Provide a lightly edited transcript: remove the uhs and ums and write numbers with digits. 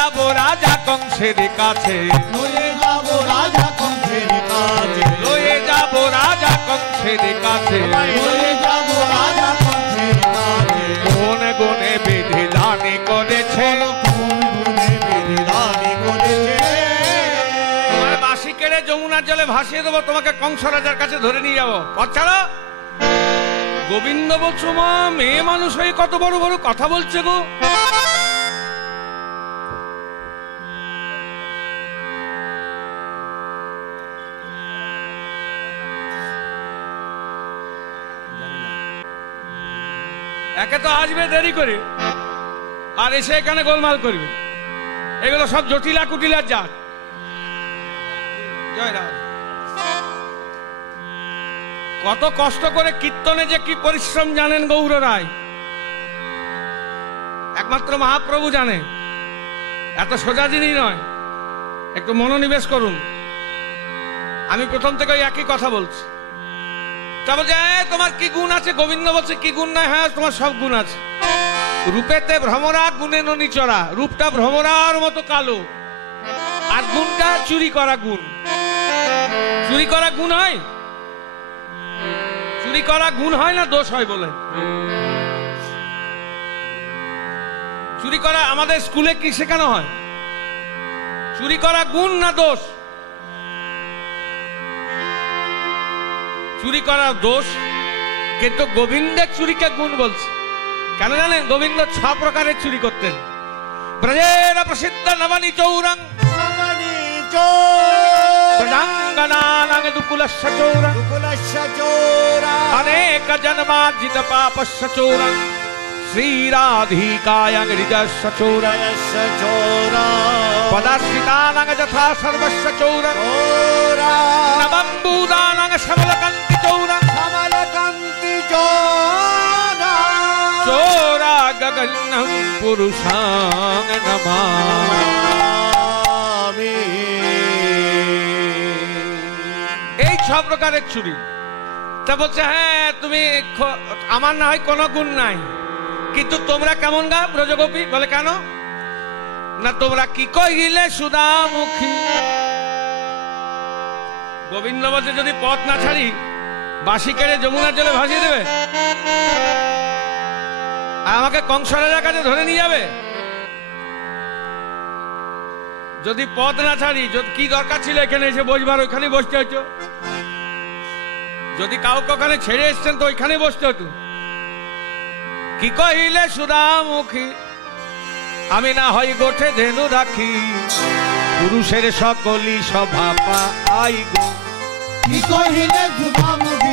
যাব রাজা কংসের কাছে, লয়ে যাব রাজা কংসের কাছে, লয়ে যাব রাজা কংসের কাছে, লয়ে যাব রাজা কংসের কাছে। গুনে গুনে বিধি দানি করেছে, গুনে বিধি দানি করেছে। তোমার বাঁশি কেড়ে যমুনার জলে ভাসিয়ে দেবো, তোমাকে কংস রাজার কাছে ধরে নিয়ে যাবো। পথ ছাড়ো। গোবিন্দ বলছো মা, মেয়ে মানুষ হয়ে কত বড় বড় কথা বলছে গো। একে তো আসবে দেরি করে, আর এসে এখানে গোলমাল করবে। এগুলো সব জটিলা কুটিলার জাত। জয় রাম। কত কষ্ট করে কীর্তনে যে কি পরিশ্রম জানেন গৌর রায়, একমাত্র মহাপ্রভু জানে। এত সোজা জিনিস নয়, একটু মনোনিবেশ করুন। আমি প্রথম থেকে ওই একই কথা বলছি। তা বলছে তোমার কি গুণ আছে? গোবিন্দ বলছে কি গুণ নাই? হ্যাঁ তোমার সব গুণ আছে। রূপেতে ভ্রমরা, গুণে ননিচরা। রূপটা ভ্রমরার মতো কালো, আর গুণটা চুরি করা গুণ। চুরি করা গুণ হয়? চুরি করা গুণ হয় না দোষ হয় বলে? চুরি করা আমাদের স্কুলে কি শেখানো হয়? চুরি করা গুণ না দোষ? চুরি করা দোষ, কিন্তু গোবিন্দের চুরিকে গুণ বলছে। কেন জানেন? গোবিন্দ 6 প্রকারের চুরি করতেন। ব্রজের প্রসিদ্ধ নবনী চৌরং, নবনী চৌরং, ব্রজাঙ্গনানাং দুকুলস্য চৌরং, দুকুলস্য চৌরং, অনেক জন্মার্জিত পাপস্য চৌরং, শ্রীরাধিকায়াং হৃদয়স্য চৌরং, হৃদয়স্য চৌরং, পদাশ্রিতানাং যথা সর্বস্য চৌরং, চৌরং, নবম্বুদানাং সমলকান্তি চৌরং, সমলকান্তি চৌরং, চোরা গগনং পুরুষাং নমামি। এই 6 প্রকারের চুরি। তা বলছে হ্যাঁ তুমি আমার না হয় কোনো গুণ নাই, কিন্তু তোমরা কেমন গা ব্রজগোপী? বলে কেন না, তোমরা কি কহিলে সুধামুখী। গোবিন্দ বলছে যদি পথ না ছাড়ি, বাঁশি কেড়ে যমুনার জলে ভাসিয়ে দেবে, আর আমাকে কংস রাজার কাছে ধরে নিয়ে যাবে। যদি পথ না ছাড়ি, কি দরকার ছিল এখানে এসে বসবার? ওইখানে বসতে হতো। যদি কাউকে ওখানে ছেড়ে এসছেন তো ওইখানে বসতে হতো। কি কহিলে সুধামুখী, আমি না হয় গোঠে ধেনু রাখি, পুরুষের সকলি সভা পাই গো। কি কহিলে সুধামুখী,